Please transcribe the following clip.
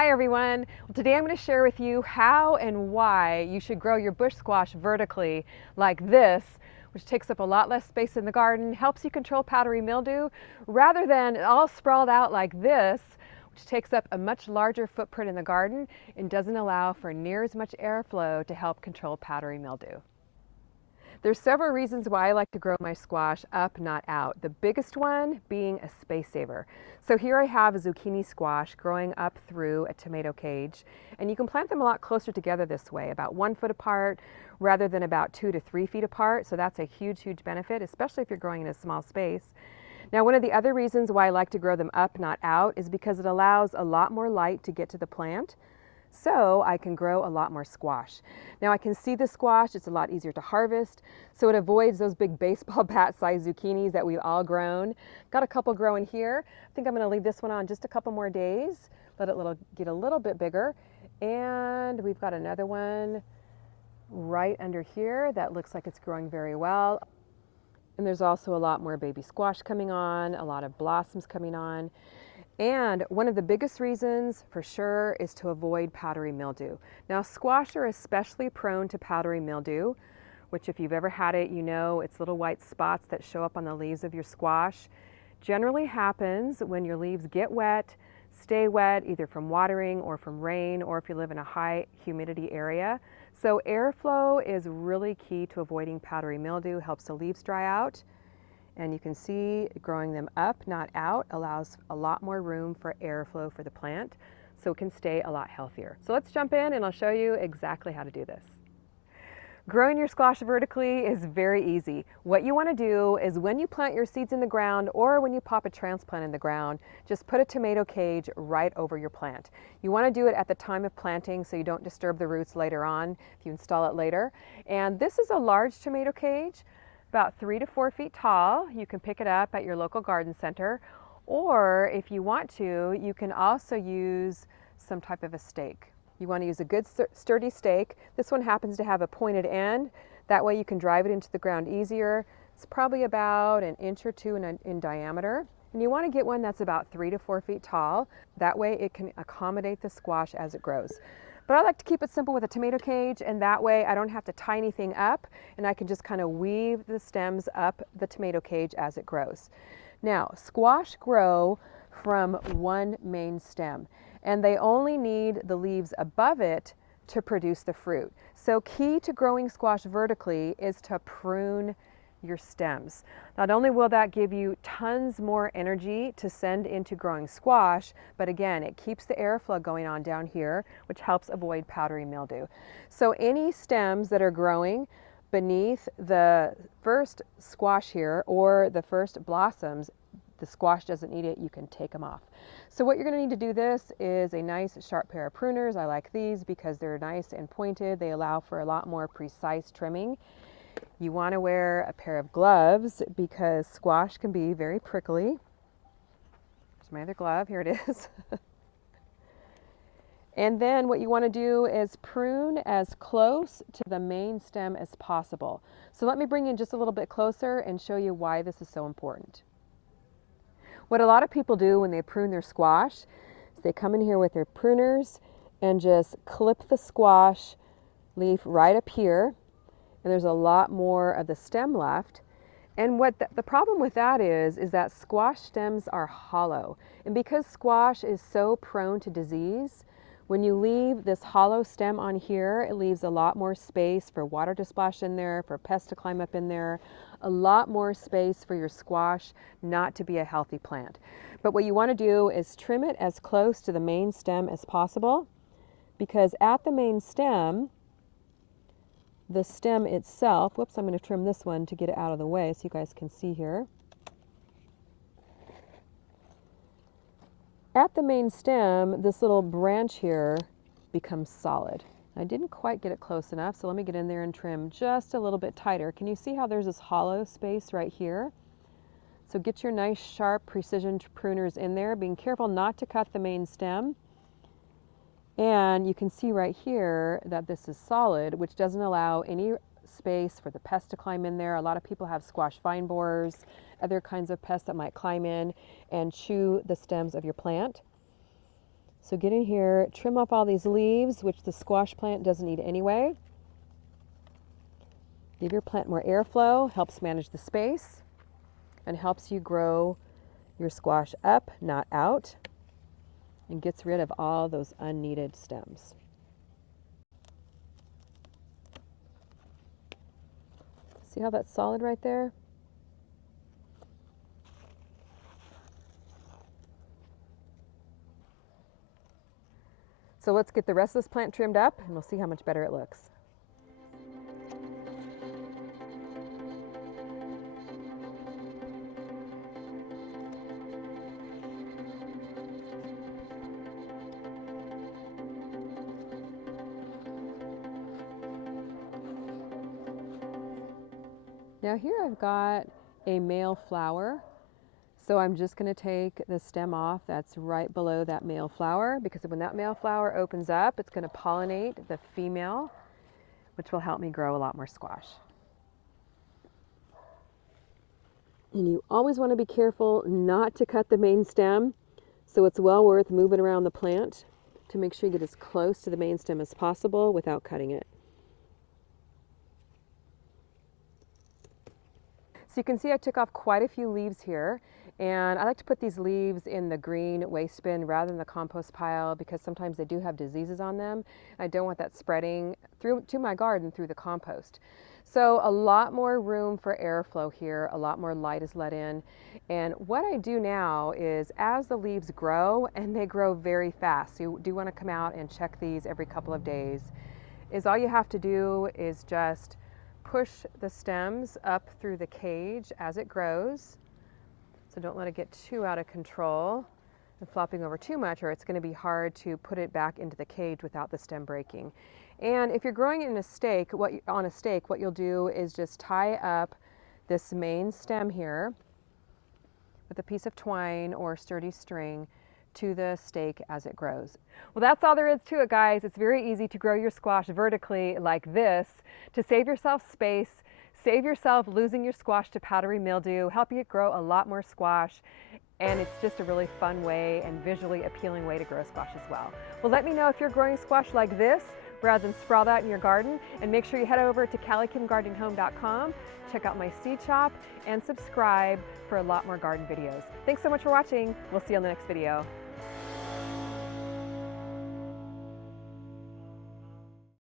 Hi everyone. Well, today I'm going to share with you how and why you should grow your bush squash vertically like this, which takes up a lot less space in the garden, helps you control powdery mildew, rather than all sprawled out like this, which takes up a much larger footprint in the garden and doesn't allow for near as much airflow to help control powdery mildew. There's several reasons why I like to grow my squash up, not out. The biggest one being a space saver. So here I have a zucchini squash growing up through a tomato cage, and you can plant them a lot closer together this way, about 1 foot apart rather than about 2 to 3 feet apart. So that's a huge, huge benefit, especially if you're growing in a small space. Now, one of the other reasons why I like to grow them up, not out, is because it allows a lot more light to get to the plant, so I can grow a lot more squash. Now I can see the squash, it's a lot easier to harvest, so it avoids those big baseball bat sized zucchinis that we've all grown. Got a couple growing here. I think I'm going to leave this one on just a couple more days, let it get a little bit bigger. And we've got another one right under here that looks like it's growing very well. And there's also a lot more baby squash coming on, a lot of blossoms coming on. And one of the biggest reasons for sure is to avoid powdery mildew. Now, squash are especially prone to powdery mildew, which if you've ever had it, you know it's little white spots that show up on the leaves of your squash. Generally happens when your leaves get wet, stay wet, either from watering or from rain, or if you live in a high humidity area. So airflow is really key to avoiding powdery mildew, helps the leaves dry out. And you can see growing them up, not out, allows a lot more room for airflow for the plant, so it can stay a lot healthier. So let's jump in and I'll show you exactly how to do this. Growing your squash vertically is very easy. What you want to do is when you plant your seeds in the ground or when you pop a transplant in the ground, just put a tomato cage right over your plant. You want to do it at the time of planting so you don't disturb the roots later on if you install it later. And this is a large tomato cage, about 3 to 4 feet tall. You can pick it up at your local garden center, or if you want to, you can also use some type of a stake. You want to use a good sturdy stake. This one happens to have a pointed end. That way you can drive it into the ground easier. It's probably about an inch or two in diameter. And you want to get one that's about 3 to 4 feet tall. That way it can accommodate the squash as it grows. But I like to keep it simple with a tomato cage, and that way I don't have to tie anything up, and I can just kind of weave the stems up the tomato cage as it grows. Now, squash grow from one main stem, and they only need the leaves above it to produce the fruit. So key to growing squash vertically is to prune your stems. Not only will that give you tons more energy to send into growing squash, but again, it keeps the airflow going on down here, which helps avoid powdery mildew. So any stems that are growing beneath the first squash here or the first blossoms, the squash doesn't need it, you can take them off. So what you're going to need to do this is a nice sharp pair of pruners. I like these because they're nice and pointed. They allow for a lot more precise trimming. You want to wear a pair of gloves because squash can be very prickly. There's my other glove, here it is. And then what you want to do is prune as close to the main stem as possible. So let me bring in just a little bit closer and show you why this is so important. What a lot of people do when they prune their squash is they come in here with their pruners and just clip the squash leaf right up here. And there's a lot more of the stem left. And what the problem with that is that squash stems are hollow. And because squash is so prone to disease, when you leave this hollow stem on here, it leaves a lot more space for water to splash in there, for pests to climb up in there, a lot more space for your squash not to be a healthy plant. But what you want to do is trim it as close to the main stem as possible, because at the main stem, the stem itself, whoops, I'm going to trim this one to get it out of the way so you guys can see here. At the main stem, this little branch here becomes solid. I didn't quite get it close enough, so let me get in there and trim just a little bit tighter. Can you see how there's this hollow space right here? So get your nice sharp precision pruners in there, being careful not to cut the main stem. And you can see right here that this is solid, which doesn't allow any space for the pests to climb in there. A lot of people have squash vine borers, other kinds of pests that might climb in and chew the stems of your plant. So get in here, trim off all these leaves, which the squash plant doesn't need anyway. Give your plant more airflow, helps manage the space, and helps you grow your squash up, not out, and gets rid of all those unneeded stems. See how that's solid right there? So let's get the rest of this plant trimmed up and we'll see how much better it looks. Now here I've got a male flower. So I'm just going to take the stem off that's right below that male flower, because when that male flower opens up, it's going to pollinate the female, which will help me grow a lot more squash. And you always want to be careful not to cut the main stem, so it's well worth moving around the plant to make sure you get as close to the main stem as possible without cutting it. So you can see I took off quite a few leaves here, and I like to put these leaves in the green waste bin rather than the compost pile because sometimes they do have diseases on them. I don't want that spreading through to my garden through the compost. So a lot more room for airflow here, a lot more light is let in. And what I do now is as the leaves grow, and they grow very fast, so you do want to come out and check these every couple of days, is all you have to do is just push the stems up through the cage as it grows. So don't let it get too out of control and flopping over too much, or it's going to be hard to put it back into the cage without the stem breaking. And if you're growing it in a stake, on a stake, what you'll do is just tie up this main stem here with a piece of twine or sturdy string to the stake as it grows. Well, that's all there is to it, guys. It's very easy to grow your squash vertically like this to save yourself space, save yourself losing your squash to powdery mildew, help you grow a lot more squash, and it's just a really fun way and visually appealing way to grow squash as well. Well, let me know if you're growing squash like this rather than sprawl out in your garden, and make sure you head over to CallieKimGardeningHome.com, check out my seed shop, and subscribe for a lot more garden videos. Thanks so much for watching. We'll see you on the next video.